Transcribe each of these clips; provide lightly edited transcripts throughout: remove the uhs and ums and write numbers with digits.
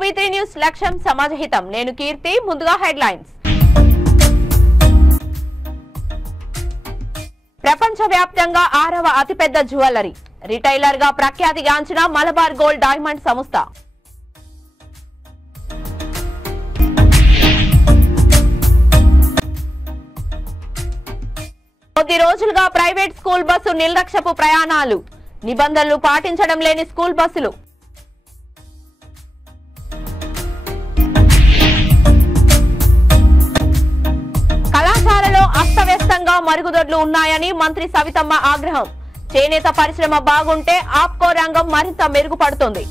Welcome to V3 news లక్ష్యం సమాజహితం. నేను కీర్తి. ముందుగా హెడ్లైన్స్. ప్రపంచవ్యాప్తంగా 6వ అతిపెద్ద జ్యువెలరీ రిటైలర్ గా ప్రఖ్యాతిగాంచిన మలబార్ గోల్డ్ డైమండ్ సంస్థ. కొద్ది రోజులుగా ప్రైవేట్ స్కూల్ బస్సు నిర్లక్ష్యపు ప్రయాణాలు, నిబంధనలు పాటించడం లేని స్కూల్ బస్సులు. కళాశాలలో అస్తవ్యస్తంగా మరుగుదొడ్లు ఉన్నాయని మంత్రి సవితమ్మ ఆగ్రహం. చేనేత పరిశ్రమ బాగుంటే ఆప్కో రంగం మరింత మెరుగుపడుతుంది.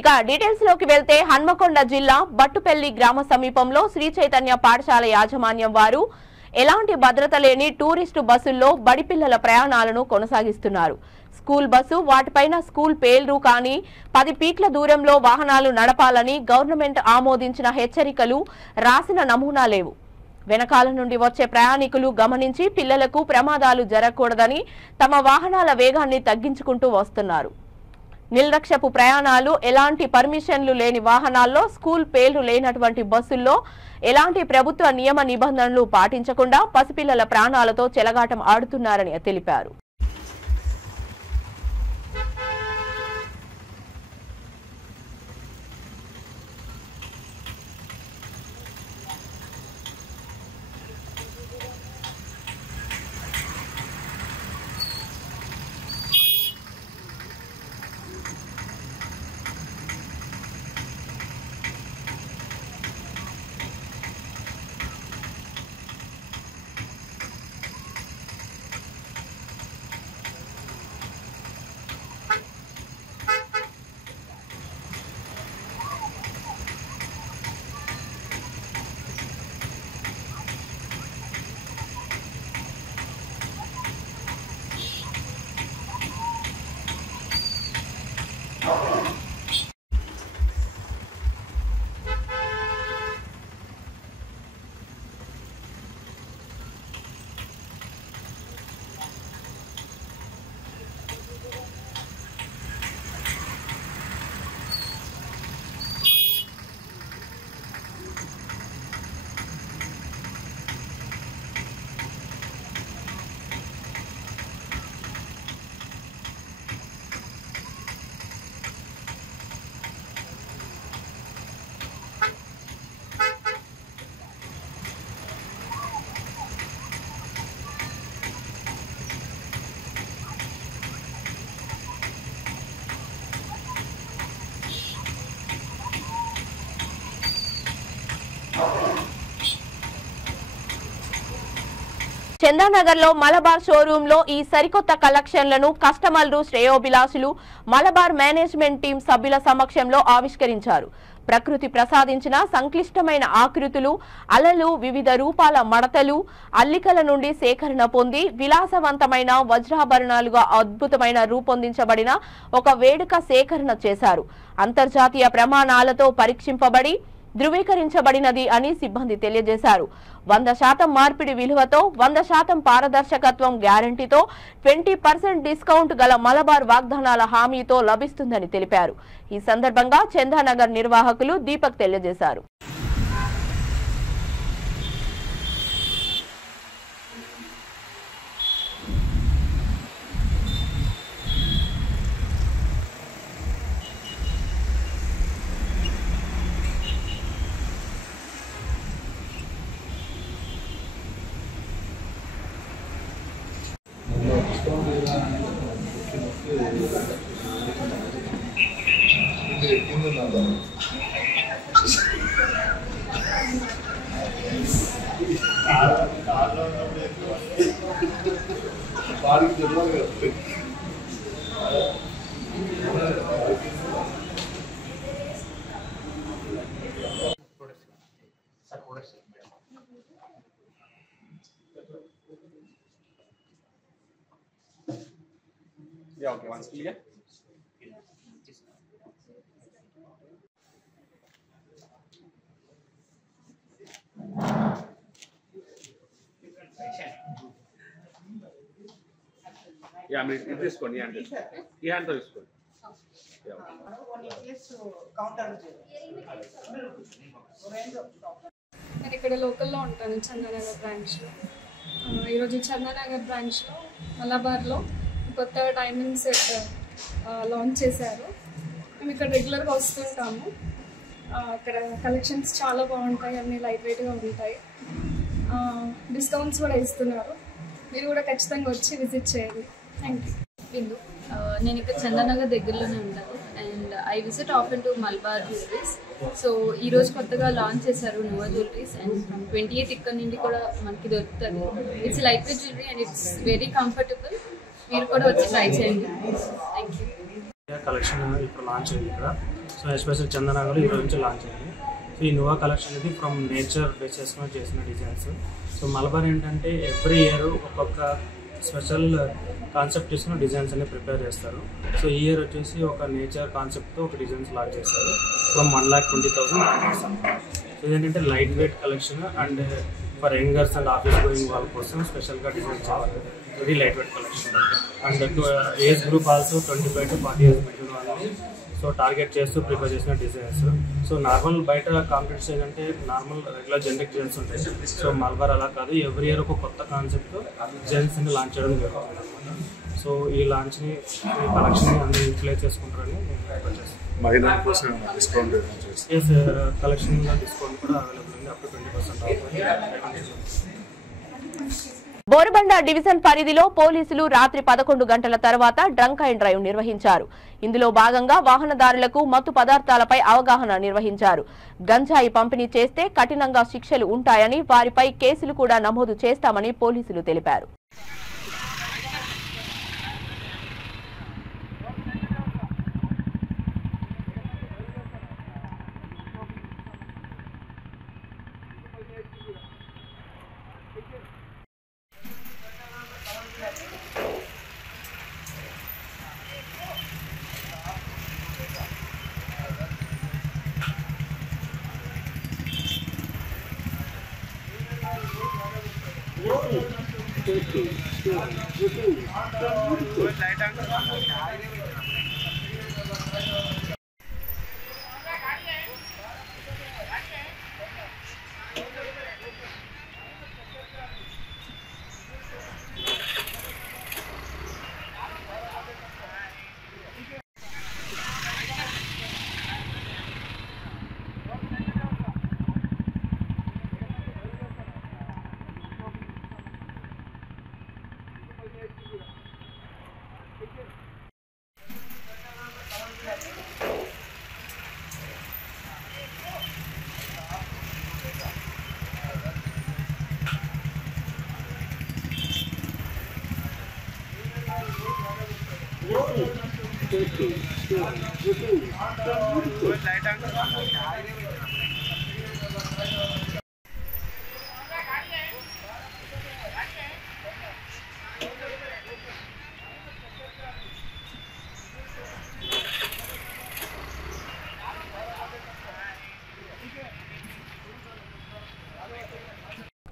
ఇక డీటెయిల్స్ లోకి వెళ్తే హన్మకొండ జిల్లా బట్టుపల్లి గ్రామ సమీపంలో శ్రీ చైతన్య పాఠశాల యాజమాన్యం వారు ఎలాంటి భద్రత లేని టూరిస్టు బస్సుల్లో బడి పిల్లల ప్రయాణాలను కొనసాగిస్తున్నారు. స్కూల్ బస్సు వాటిపైన స్కూల్ పేర్లు కానీ 10 ఫీట్ల దూరంలో వాహనాలు నడపాలని గవర్నమెంట్ ఆమోదించిన హెచ్చరికలు రాసిన నమూనా లేవు. వెనకాల నుండి వచ్చే ప్రయాణికులు గమనించి పిల్లలకు ప్రమాదాలు జరగకూడదని తమ వాహనాల వేగాన్ని తగ్గించుకుంటూ వస్తున్నారు. నిర్లక్ష్యపు ప్రయాణాలు, ఎలాంటి పర్మిషన్లు లేని వాహనాల్లో, స్కూల్ పేర్లు లేనటువంటి బస్సుల్లో ఎలాంటి ప్రభుత్వ నియమ నిబంధనలు పాటించకుండా పసిపిల్లల ప్రాణాలతో చెలగాటం ఆడుతున్నారని తెలిపారు. చందానగర్ లో మలబార్ షోరూమ్ లో ఈ సరికొత్త కలెక్షన్లను కస్టమర్లు, శ్రేయోభిలాషులు, మలబార్ మేనేజ్మెంట్ టీం సభ్యుల సమక్షంలో ఆవిష్కరించారు. ప్రకృతి ప్రసాదించిన సంక్లిష్టమైన ఆకృతులు, అలలు, వివిధ రూపాల మడతలు, అల్లికల నుండి సేకరణ పొంది విలాసవంతమైన వజ్రాభరణాలుగా అద్భుతమైన రూపొందించబడిన ఒక వేడుక సేకరణ చేశారు. అంతర్జాతీయ ప్రమాణాలతో పరీక్షింపబడి ధృవీకరించబడినది అని సిబ్బంది తెలియజేశారు. 100% మార్పిడి విలువతో, 100% పారదర్శకత్వం గ్యారంటీతో, 20% డిస్కౌంట్ గల మలబార్ వాగ్దానాల హామీతో లభిస్తుందని తెలిపారు. ఈ సందర్భంగా చందానగర్ నిర్వాహకులు దీపక్ తెలియజేశారు. Yeah, okay, once clear. Yeah, I mean, this one, yeah, this one. Yeah, and this one. Yeah. నేను ఇక్కడ లోకల్లో ఉంటాను, చందానగర్ బ్రాంచ్లో. ఈరోజు చందానగర్ బ్రాంచ్లో మలబార్లో కొత్త డైమండ్ సెట్ లాంచ్ చేశారు. మేము ఇక్కడ రెగ్యులర్గా వస్తుంటాము. అక్కడ కలెక్షన్స్ చాలా బాగుంటాయి, అన్నీ లైట్ వెయిట్గా ఉంటాయి, డిస్కౌంట్స్ కూడా ఇస్తున్నారు. మీరు కూడా ఖచ్చితంగా వచ్చి విజిట్ చేయండి. Thank you. బిందు, నేను ఇక్కడ చందానగర్ దగ్గరలోనే ఉంటాను and I visit often to Malabar jewelleries. So ఈరోజు కొత్తగా లాంచ్ చేశారు నోవా జ్యువెలరీస్ అండ్ 28th ఇక్కడ నుండి కూడా మనకి దొరుకుతుంది. It's light weight jewellery and it's very comfortable. మీరు కూడా వచ్చి ట్రై చేయండి. Thank you. కలెక్షన్ ఇప్పుడు లాంచ్ అయింది ఇక్కడ. సో ఎస్పెషల్ చందానగర్లో ఈరోజు నుంచి లాంచ్ అయింది. సో ఈ నోవా కలెక్షన్ అనేది ఫ్రమ్ నేచర్ బేస్ చేసుకుని చేసిన డిజైన్స్. సో మలబార్ ఏంటంటే ఎవ్రీ ఇయర్ ఒక్కొక్క స్పెషల్ కాన్సెప్ట్ తీసుకున్న డిజైన్స్ అన్ని ప్రిపేర్ చేస్తారు. సో ఈ ఇయర్ వచ్చేసి ఒక నేచర్ కాన్సెప్ట్తో ఒక డిజైన్స్ లాంచ్ చేస్తారు ఫ్రమ్ 1,20,000. సో ఇదేంటంటే light weight collection and for youngers and office going వాళ్ళ కోసం స్పెషల్గా డిజైన్ చేయాలి. Very light weight collection and age group also 25 to 40 years between వాళ్ళని సో టార్గెట్ చేస్తూ ప్రిపేర్ చేసిన డిజైన్స్. సో నార్మల్ బయట కాంపిటీషన్ ఏంటంటే నార్మల్ రెగ్యులర్ జనరిక్ డిజైన్స్ ఉంటాయి. సో మల్బార్ అలా కాదు, ఎవ్రీ ఇయర్ ఒక కొత్త కాన్సెప్ట్తో డిజైన్స్ని లాంచ్ చేయడం జరుగుతుంది అనమాట. సో ఈ లాంచ్ని ఈ కలెక్షన్ని అందరూ యూటిలైజ్ చేసుకుంటారని నేను రిక్వెస్ట్ చేస్తాను. ఎస్, కలెక్షన్లో డిస్కౌంట్ కూడా అవైలబుల్ ఉంది, అప్ టు 20% బోరబండ డివిజన్ పరిధిలో పోలీసులు రాత్రి 11 గంటల తర్వాత డ్రంక్ అండ్ డ్రైవ్ నిర్వహించారు. ఇందులో భాగంగా వాహనదారులకు మత్తు పదార్థాలపై అవగాహన నిర్వహించారు. గంజాయి పంపిణీ చేస్తే కఠినంగా శిక్షలు ఉంటాయని, వారిపై కేసులు కూడా నమోదు చేస్తామని పోలీసులు తెలిపారు.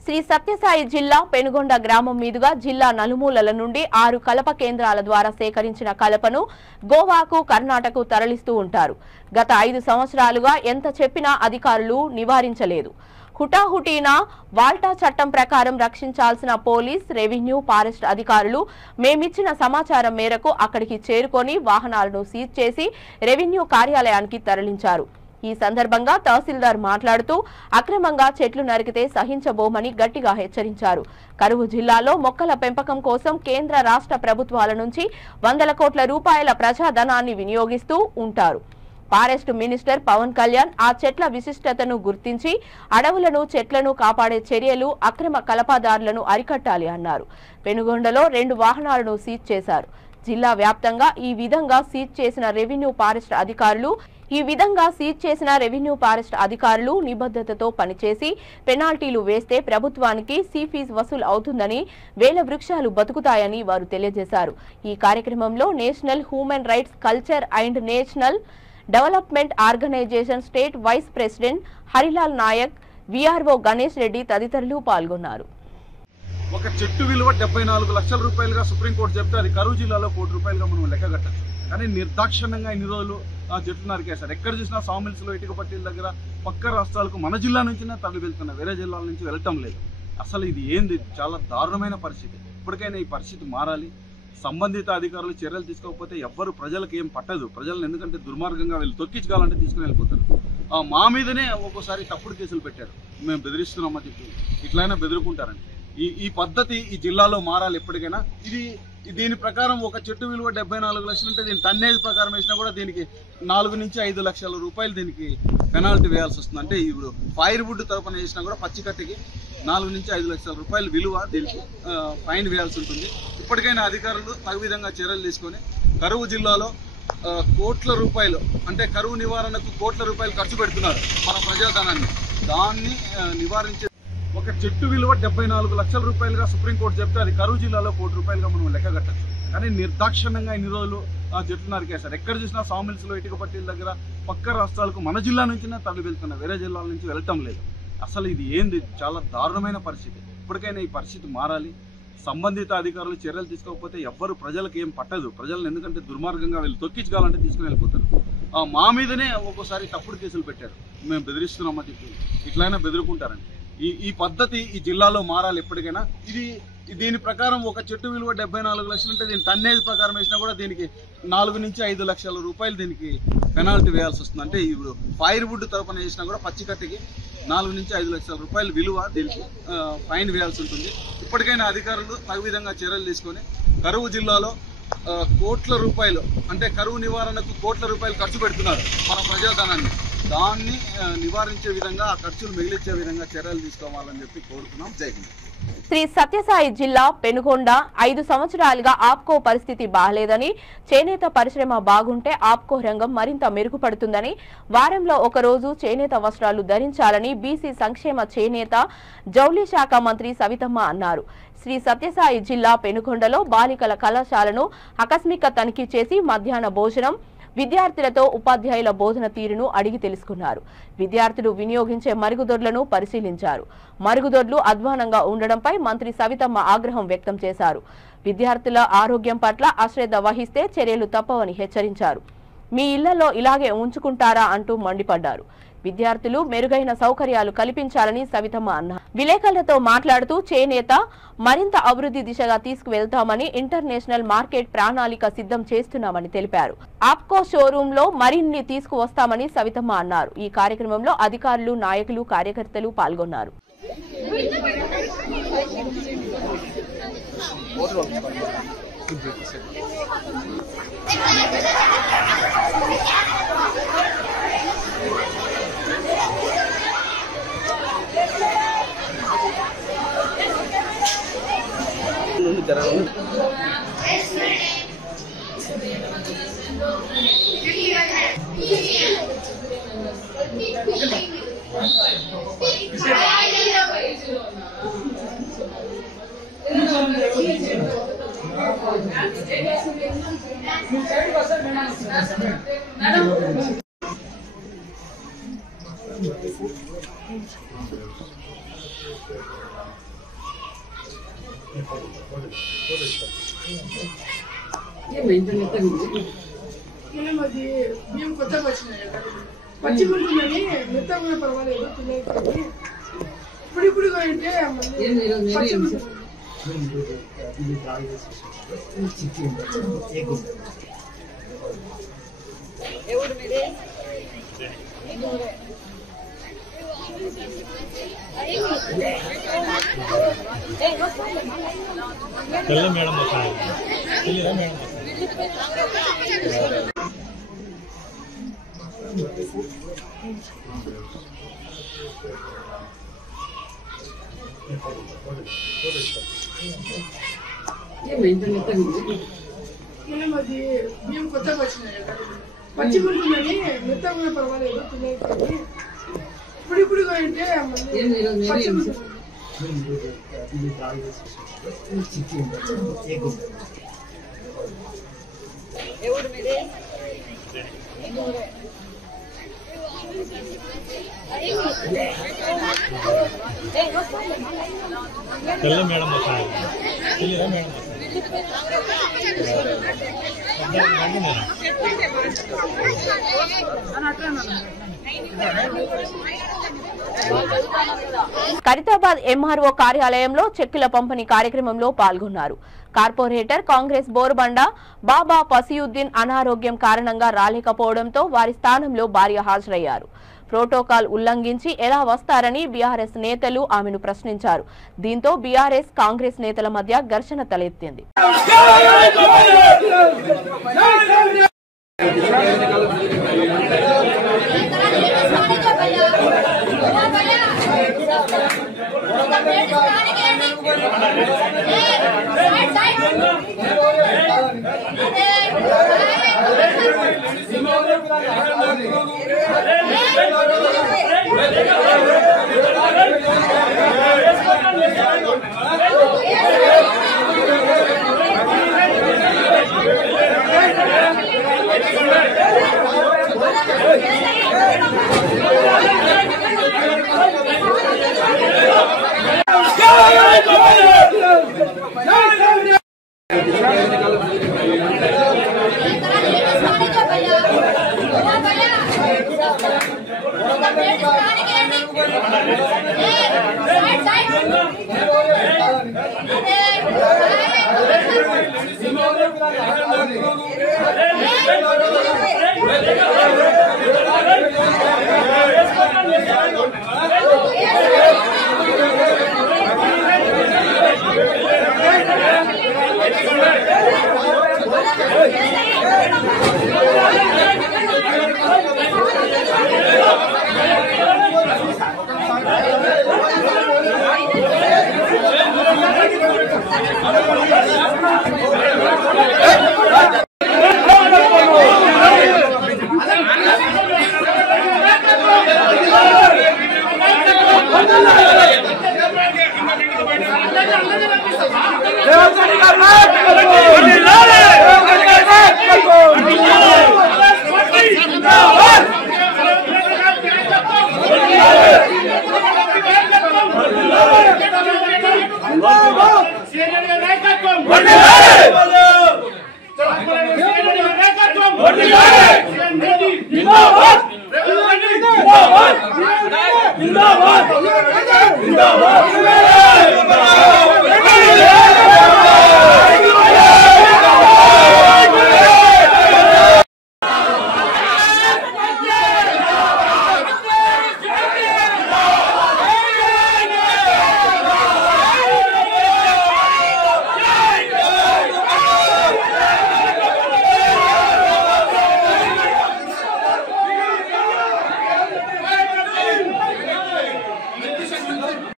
శ్రీ సత్యసాయి జిల్లా పెనుగొండ గ్రామం మీదుగా జిల్లా నలుమూలల నుండి 6 కలప కేంద్రాల ద్వారా సేకరించిన కలపను గోవాకు, కర్ణాటకకు తరలిస్తూ ఉంటారు. గత 5 సంవత్సరాలుగా ఎంత చెప్పినా అధికారులు నివారించలేదు. హుటాహుటీన వాల్టా చట్టం ప్రకారం రక్షించాల్సిన పోలీస్, రెవెన్యూ, ఫారెస్ట్ అధికారులు మేమిచ్చిన సమాచారం మేరకు అక్కడికి చేరుకొని వాహనాలను సీజ్ చేసి రెవెన్యూ కార్యాలయానికి తరలించారు. ఈ సందర్భంగా తహసీల్దార్ మాట్లాడుతూ అక్రమంగా చెట్లు నరికితే సహించబోమని గట్టిగా హెచ్చరించారు. కరువు జిల్లాలో మొక్కల పెంపకం కోసం కేంద్ర, రాష్ట్ర ప్రభుత్వాల నుంచి 100 కోట్ల రూపాయల ప్రజాధనాన్ని వినియోగిస్తూ ఉంటారు. ఫారెస్ట్ మినిస్టర్ పవన్ కళ్యాణ్ ఆ చెట్ల విశిష్టతను గుర్తించి అడవులను, చెట్లను కాపాడే చర్యలు, అక్రమ కలపదారులను అరికట్టాలి అన్నారు. పెనుగొండలో 2 వాహనాలను సీజ్ చేశారు. జిల్లా వ్యాప్తంగా ఈ విధంగా సీజ్ చేసిన రెవెన్యూ, ఫారెస్ట్ అధికారులు నిబద్ధతతో పనిచేసి పెనాల్టీలు వేస్తే ప్రభుత్వానికి ఫీజు వసూలు అవుతుందని, వేల వృక్షాలు బతుకుతాయని వారు తెలియజేశారు. ఈ కార్యక్రమంలో national human rights culture and national development organisation state vice president Harilal Nayak, VRO Ganesh Reddy తదితరులు పాల్గొన్నారు. ఒక చెట్టు విలువ 74 లక్షల రూపాయలుగా సుప్రీంకోర్టు చెప్తే అది కరూరు జిల్లాలో 1 కోటి రూపాయలుగా మనం లెక్క కట్టచ్చు. కానీ నిర్దాక్షిణ్యంగా ఇన్ని రోజులు ఆ చెట్లు నరికేశారు. ఎక్కడ చూసినా సామిల్స్లో ఇటుక పట్టీల దగ్గర పక్క రాష్ట్రాలకు మన జిల్లా నుంచినే తరలి వెళ్తున్నారు, వేరే జిల్లాల నుంచి వెళ్ళటం లేదు. అసలు ఇది ఏంది? చాలా దారుణమైన పరిస్థితి. ఇప్పటికైనా ఈ పరిస్థితి మారాలి. సంబంధిత అధికారులు చర్యలు తీసుకోకపోతే ఎవ్వరు ప్రజలకు ఏం పట్టదు. ప్రజలను ఎందుకంటే దుర్మార్గంగా వీళ్ళు తొక్కించుకోవాలంటే తీసుకుని వెళ్ళిపోతారు. మా మీదనే ఒక్కోసారి తప్పుడు కేసులు పెట్టారు, మేము బెదిరిస్తున్నామని చెప్పి. ఇట్లయినా బెదిరుకుంటారండి. ఈ పద్ధతి ఈ జిల్లాలో మారాలి ఎప్పటికైనా. దీని ప్రకారం ఒక చెట్టు విలువ 74 లక్షలు ఉంటే దీని టన్నేజ్ ప్రకారం వేసినా కూడా దీనికి 4 నుంచి 5 లక్షల రూపాయలు దీనికి పెనాల్టీ వేయాల్సి వస్తుంది. అంటే ఇప్పుడు ఫైర్ వుడ్ తరపున వేసినా కూడా పచ్చికట్టికి 4 నుంచి 5 లక్షల రూపాయలు విలువ దీనికి ఫైన్ వేయాల్సి ఉంటుంది. ఇప్పటికైనా అధికారులు తగు విధంగా చర్యలు తీసుకొని కరువు జిల్లాలో కోట్ల రూపాయలు, అంటే కరువు నివారణకు కోట్ల రూపాయలు ఖర్చు పెడుతున్నారు మన ప్రజాధనాన్ని. దాన్ని నివారించే ఒక చెట్టు విలువ 74 లక్షల రూపాయలుగా సుప్రీంకోర్టు చెప్తే అది కరువు జిల్లాలో ₹1 కోటి మనం లెక్క కట్టచ్చు. కానీ నిర్దాక్షిణ్యంగా ఇన్ని రోజులు ఆ చెట్లు నరికేశారు. ఎక్కడ చూసినా సామిల్స్లో ఇటుక పట్టీల దగ్గర పక్క రాష్ట్రాలకు మన జిల్లా నుంచినే తరలి వెళ్తున్నారు, వేరే జిల్లాల నుంచి వెళ్ళటం లేదు. అసలు ఇది ఏంది? చాలా దారుణమైన పరిస్థితి. ఇప్పటికైనా ఈ పరిస్థితి మారాలి. సంబంధిత అధికారులు చర్యలు తీసుకోకపోతే ఎవ్వరు ప్రజలకు ఏం పట్టదు. ప్రజలను ఎందుకంటే దుర్మార్గంగా వీళ్ళు తొక్కించుకోవాలంటే తీసుకుని వెళ్ళిపోతారు. మా మీదనే ఒక్కోసారి తప్పుడు కేసులు పెట్టారు, మేము బెదిరిస్తున్నామని చెప్పి. ఇట్లయినా బెదిరుకుంటారండి. ఈ పద్ధతి ఈ జిల్లాలో మారాలి ఎప్పటికైనా. దీని ప్రకారం ఒక చెట్టు విలువ 74 లక్షలు ఉంటే దీని టన్నేజ్ ప్రకారం వేసినా కూడా దీనికి 4 నుంచి 5 లక్షల రూపాయలు దీనికి పెనాల్టీ వేయాల్సి వస్తుంది. అంటే ఇప్పుడు ఫైర్ వుడ్ తరపున వేసినా కూడా పచ్చికట్టికి 4 నుంచి 5 లక్షల రూపాయలు విలువ దీనికి ఫైన్ వేయాల్సి ఉంటుంది. ఇప్పటికైనా అధికారులు తగు విధంగా చర్యలు తీసుకొని కరువు జిల్లాలో కోట్ల రూపాయలు, అంటే కరువు నివారణకు కోట్ల రూపాయలు ఖర్చు పెడుతున్నారు మన ప్రజాధనాన్ని. దాన్ని నివారించే విధంగా, ఆ ఖర్చులు మిగిలించే విధంగా చర్యలు తీసుకోవాలని చెప్పి కోరుతున్నాం. జై హింద్. శ్రీ సత్యసాయి జిల్లా పెనుగొండ 5 సంవత్సరాలుగా ఆప్కో పరిస్థితి బాగలేదని, చేనేత పరిశ్రమ బాగుంటే ఆప్కో రంగం మరింత మెరుగుపడుతుందని, వారంలో ఒకరోజు చేనేత వస్త్రాలు ధరించాలని బీసీ సంక్షేమ చేనేత జౌళి శాఖ మంత్రి సవితమ్మ అన్నారు. శ్రీ సత్యసాయి జిల్లా పెనుగొండలో బాలికల కళాశాలను ఆకస్మిక తనిఖీ చేసి మధ్యాహ్న భోజనం, విద్యార్థులతో ఉపాధ్యాయుల బోధన తీరును అడిగి తెలుసుకున్నారు. విద్యార్థులు వినియోగించే మరుగుదొడ్లను పరిశీలించారు. మరుగుదొడ్లు అధ్వానంగా ఉండడంపై మంత్రి సవితమ్మ ఆగ్రహం వ్యక్తం చేశారు. విద్యార్థుల ఆరోగ్యం పట్ల అశ్రద్ధ వహిస్తే చర్యలు తప్పవని హెచ్చరించారు. మీ ఇళ్లలో ఇలాగే ఉంచుకుంటారా అంటూ మండిపడ్డారు. విద్యార్థులు మెరుగైన సౌకర్యాలు కల్పించాలని సవితమ్మ అన్నారు. విలేకరులతో మాట్లాడుతూ చేనేత మరింత అభివృద్ధి దిశగా తీసుకువెళ్తామని, ఇంటర్నేషనల్ మార్కెట్ ప్రణాళిక సిద్ధం చేస్తున్నామని తెలిపారు. ఆప్కో షోరూమ్ లో మరిన్ని తీసుకువస్తామని సవితమ్మ అన్నారు. ఈ కార్యక్రమంలో అధికారులు, నాయకులు, కార్యకర్తలు పాల్గొన్నారు. మనం అది మేము కొత్తగా వచ్చినాయి కదా, మంచిగా ఉంటుందని మెత్తగా కూడా పర్వాలేదు తినేది. ఇప్పుడు అయితే మేడం మనం అది మేము కొత్తగా వచ్చినాయి కదా, మంచిగా ఉంటుందని మెత్తగా కూడా పర్వాలేదు తినేది. ఇప్పుడు అయితే మేడం ఖైరతాబాద్ ఎంఆర్ఓ కార్యాలయంలో చెక్కుల పంపిణీ కార్యక్రమంలో పాల్గొన్నారు. కార్పొరేటర్ కాంగ్రెస్ బోర్బండ బాబా పసియుద్దీన్ అనారోగ్యం కారణంగా రాలేకపోవడంతో వారి స్థానంలో భార్య హాజరయ్యారు. ప్రోటోకాల్ ఉల్లంఘించి ఎలా వస్తారని బీఆర్ఎస్ నేతలు ఆమెను ప్రశ్నించారు. దీంతో బీఆర్ఎస్ కాంగ్రెస్ నేతల మధ్య ఘర్షణ తలెత్తింది.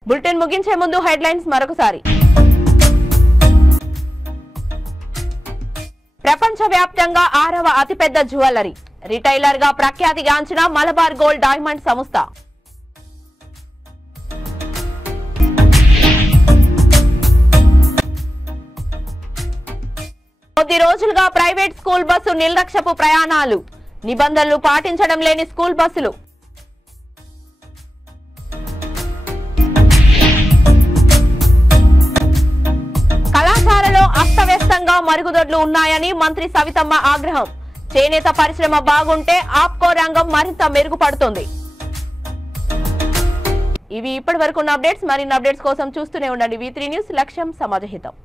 బులెటిన్ ముగించే ముందు హెడ్లైన్స్ మరొకసారి. ప్రపంచవ్యాప్తంగా 6వ అతిపెద్ద జ్యువెలరీ, రిటైలర్ గా ప్రఖ్యాతిగాంచిన మలబార్ గోల్డ్ డైమండ్ సంస్థ. కొద్ది రోజులుగా ప్రైవేట్ స్కూల్ బస్సు నిర్లక్ష్యపు ప్రయాణాలు, నిబంధనలు పాటించడం లేని స్కూల్ బస్సులు. కళాశాలలో అస్తవ్యస్తంగా మరుగుదొడ్లు ఉన్నాయని మంత్రి సవితమ్మ ఆగ్రహం. చేనేత పరిశ్రమ బాగుంటే ఆప్కో రంగం మరింత మెరుగుపడుతుంది. ఇవి ఇప్పటి వరకు ఉన్న అప్డేట్స్. మరిన్ని అప్డేట్స్ కోసం చూస్తూనే ఉండండి V3 న్యూస్. లక్ష్యం సమాజహితం.